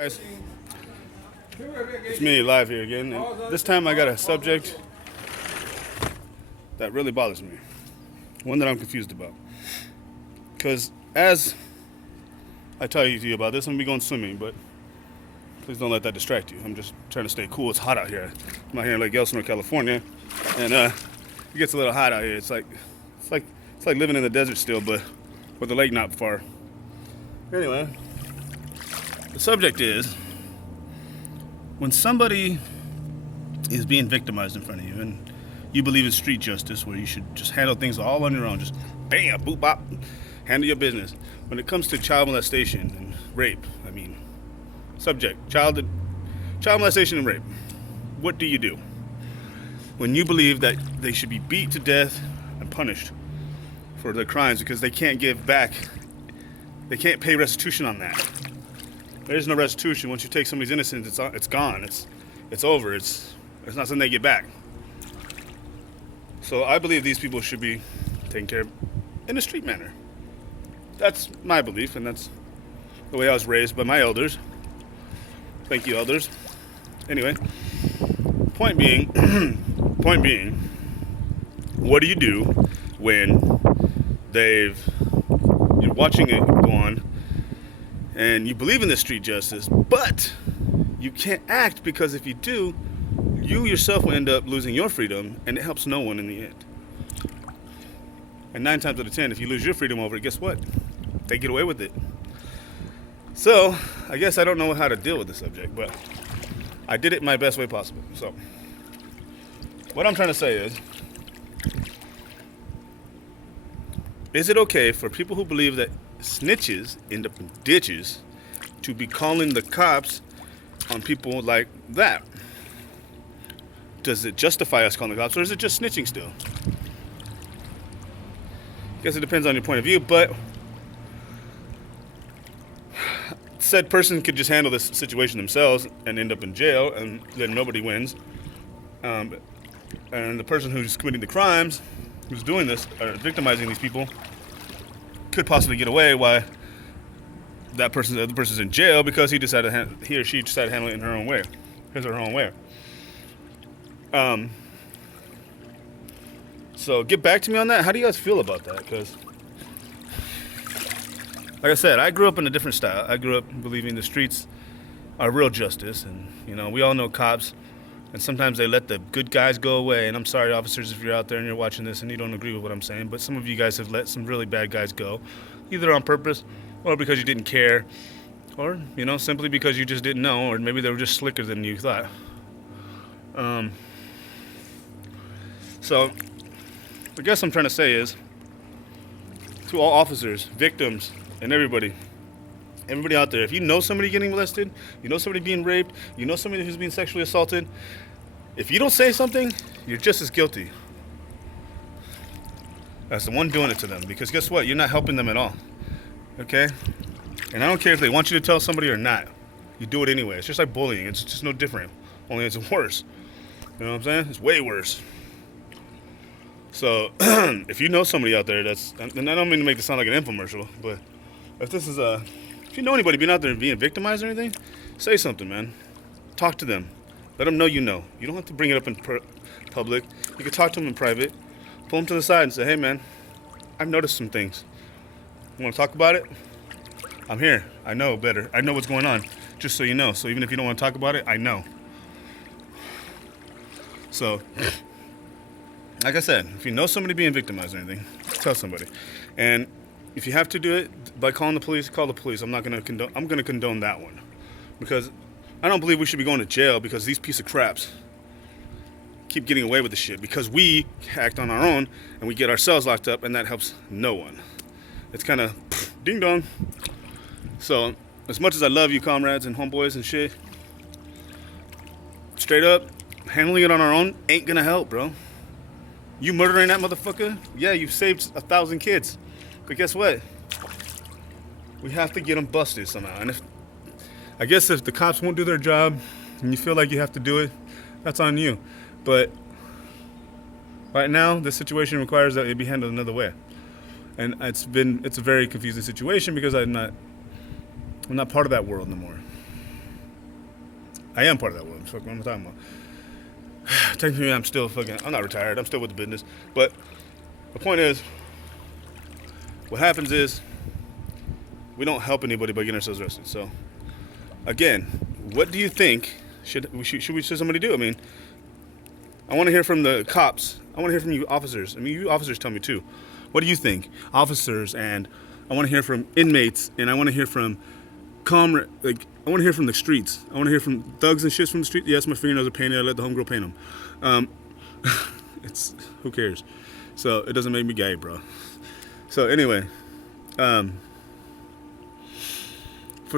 Guys, it's me live here again, and this time I got a subject that really bothers me. One that I'm confused about. Because as I tell you about this, I'm gonna be going swimming, but please don't let that distract you. I'm just trying to stay cool. It's hot out here. I'm out here in Lake Elsinore, California, and it gets a little hot out here. It's like living in the desert still, but with the lake not far. Anyway, the subject is when somebody is being victimized in front of you and you believe in street justice where you should just handle things all on your own, just bam, boop, bop, handle your business. When it comes to child molestation and rape, subject, child molestation and rape, what do you do? When you believe that they should be beat to death and punished for their crimes because they can't give back, they can't pay restitution on that. There's no restitution. Once you take somebody's innocence, it's gone. It's over. It's not something they get back. So I believe these people should be taken care of in a street manner. That's my belief, and that's the way I was raised by my elders. Thank you, elders. Anyway, point being, what do you do when you're watching it go on, and you believe in the street justice, but you can't act because if you do, you yourself will end up losing your freedom, and it helps no one in the end. And 9 times out of 10, if you lose your freedom over it, guess what? They get away with it. So, I guess I don't know how to deal with the subject, but I did it my best way possible. So, what I'm trying to say is it okay for people who believe that snitches end up in ditches to be calling the cops on people like that? Does it justify us calling the cops, or is it just snitching still? I guess it depends on your point of view, but said person could just handle this situation themselves and end up in jail, and then nobody wins. And the person who's committing the crimes, who's doing this, or victimizing these people, could possibly get away while the other person's in jail because he or she decided to handle it in her own way, his or her own way. So get back to me on that. How do you guys feel about that? Because, like I said, I grew up in a different style. I grew up believing the streets are real justice, and we all know cops, and sometimes they let the good guys go away. And I'm sorry, officers, if you're out there and you're watching this and you don't agree with what I'm saying, but some of you guys have let some really bad guys go, either on purpose or because you didn't care, or simply because you just didn't know, or maybe they were just slicker than you thought. So I guess I'm trying to say is, to all officers, victims, and everybody out there, if you know somebody getting molested, you know somebody being raped, you know somebody who's being sexually assaulted, if you don't say something, you're just as guilty as the one doing it to them, because guess what? You're not helping them at all, okay? And I don't care if they want you to tell somebody or not. You do it anyway. It's just like bullying. It's just no different, only it's worse. You know what I'm saying? It's way worse. So, if you know somebody out there and I don't mean to make this sound like an infomercial, but if you know anybody being out there and being victimized or anything, say something, man. Talk to them. Let them know you know. You don't have to bring it up in public. You can talk to them in private. Pull them to the side and say, hey, man, I've noticed some things. You want to talk about it? I'm here. I know better. I know what's going on, just so you know. So even if you don't want to talk about it, I know. So, like I said, if you know somebody being victimized or anything, tell somebody. And if you have to do it by calling the police, call the police. I'm going to condone that one, because I don't believe we should be going to jail because these piece of craps keep getting away with the shit, because we act on our own and we get ourselves locked up, and that helps no one. It's kind of ding dong. So as much as I love you, comrades and homeboys and shit, straight up, handling it on our own ain't gonna help, bro. You murdering that motherfucker, yeah, you've saved 1,000 kids. But guess what? We have to get them busted somehow. And I guess if the cops won't do their job and you feel like you have to do it, that's on you. But right now, the situation requires that it be handled another way. And it's a very confusing situation because I'm not part of that world no more. I am part of that world. Fuck, what am I talking about? Technically, I'm not retired. I'm still with the business. But the point is, what happens is, we don't help anybody by getting ourselves arrested. So, again, what do you think should somebody do? I mean, I want to hear from the cops. I want to hear from you officers. I mean, you officers tell me too. What do you think, officers? And I want to hear from inmates, and I want to hear from I want to hear from the streets. I want to hear from thugs and shits from the street. Yes, my fingernails are painted. I let the homegirl paint them. It's who cares? So it doesn't make me gay, bro. So anyway, for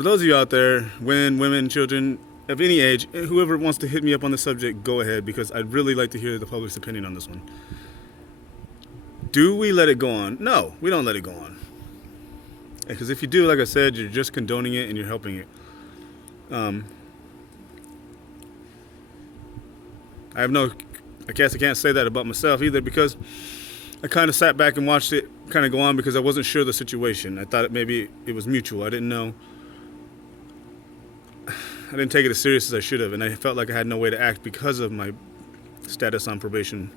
those of you out there, women, children of any age, whoever wants to hit me up on the subject, go ahead, because I'd really like to hear the public's opinion on this one. Do we let it go on? No, we don't let it go on. Because if you do, like I said, you're just condoning it and you're helping it. I guess I can't say that about myself either, because I kind of sat back and watched it kind of go on because I wasn't sure of the situation. I thought maybe it was mutual. I didn't know. I didn't take it as serious as I should have, and I felt like I had no way to act because of my status on probation.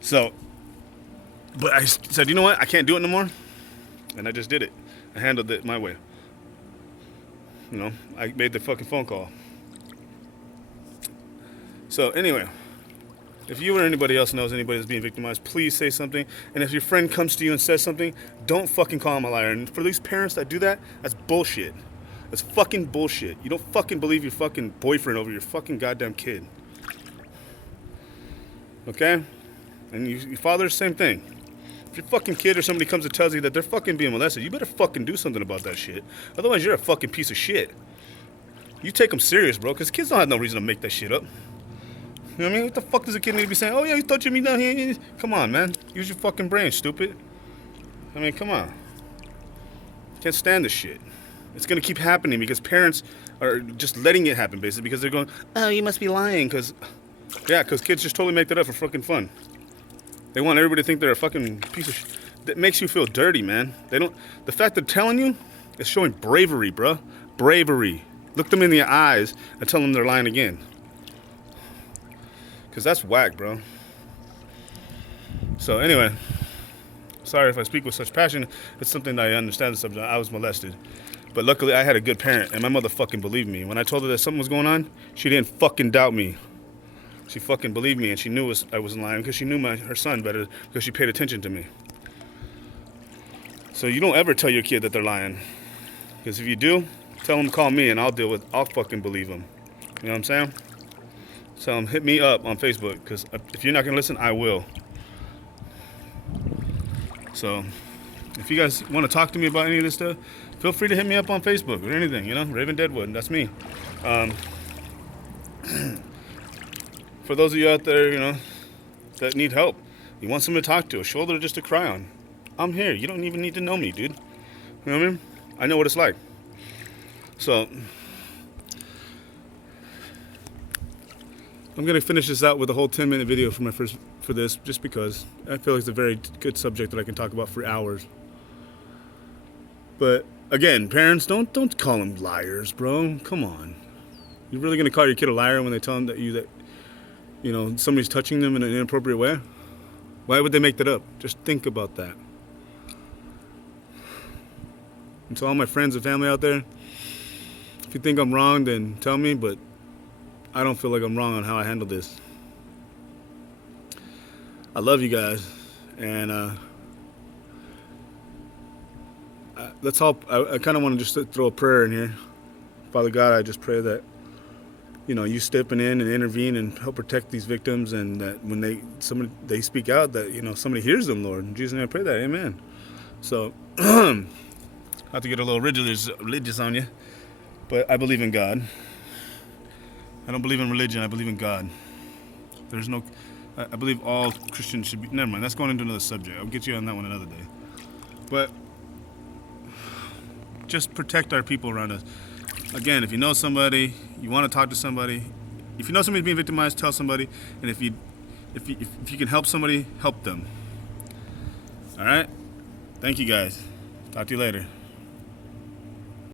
So, but I said, you know what? I can't do it no more. And I just did it. I handled it my way. You know, I made the fucking phone call. So anyway, if you or anybody else knows anybody that's being victimized, please say something. And if your friend comes to you and says something, don't fucking call him a liar. And for these parents that do that, that's bullshit. That's fucking bullshit. You don't fucking believe your fucking boyfriend over your fucking goddamn kid. Okay? And your father, same thing. If your fucking kid or somebody comes and tells you that they're fucking being molested, you better fucking do something about that shit. Otherwise, you're a fucking piece of shit. You take them serious, bro, because kids don't have no reason to make that shit up. You know what I mean? What the fuck does a kid need to be saying? Oh, yeah, you thought you'd be down here? Come on, man. Use your fucking brain, stupid. I mean, come on. Can't stand this shit. It's going to keep happening because parents are just letting it happen, basically, because they're going, oh, you must be lying, because kids just totally make that up for fucking fun. They want everybody to think they're a fucking piece of shit. That makes you feel dirty, man. The fact they're telling you is showing bravery, bro. Bravery. Look them in the eyes and tell them they're lying again. Because that's whack, bro. So anyway, sorry if I speak with such passion. It's something that I understand the subject. I was molested. But luckily I had a good parent, and my mother fucking believed me. When I told her that something was going on, she didn't fucking doubt me. She fucking believed me, and she knew I wasn't lying because she knew her son better because she paid attention to me. So you don't ever tell your kid that they're lying. Because if you do, tell them to call me and I'll fucking believe them. You know what I'm saying? Tell them, hit me up on Facebook, because if you're not going to listen, I will. So if you guys want to talk to me about any of this stuff, feel free to hit me up on Facebook or anything, you know, Raven Deadwood, that's me. For those of you out there, you know, that need help, you want someone to talk to, a shoulder just to cry on, I'm here. You don't even need to know me, dude. You know what I mean? I know what it's like. So I'm gonna finish this out with a whole 10-minute video for this, just because I feel like it's a very good subject that I can talk about for hours. But again, parents, don't call them liars, bro. Come on. You're really gonna call your kid a liar when they tell them that you know, somebody's touching them in an inappropriate way? Why would they make that up? Just think about that. And to all my friends and family out there, if you think I'm wrong, then tell me, but I don't feel like I'm wrong on how I handle this. I love you guys, and let's hope. I kind of want to just throw a prayer in here. Father God, I just pray that, you know, you stepping in and intervene and help protect these victims, and that when they speak out, that, you know, somebody hears them, Lord. In Jesus' name I pray that, amen. So I have to get a little religious on you, but I believe in God. I don't believe in religion, I believe in God. I believe all Christians should be, never mind, that's going into another subject. I'll get you on that one another day. But just protect our people around us. Again, if you know somebody, you want to talk to somebody, if you know somebody's being victimized, tell somebody, and if you can help somebody, help them. All right? Thank you guys. Talk to you later.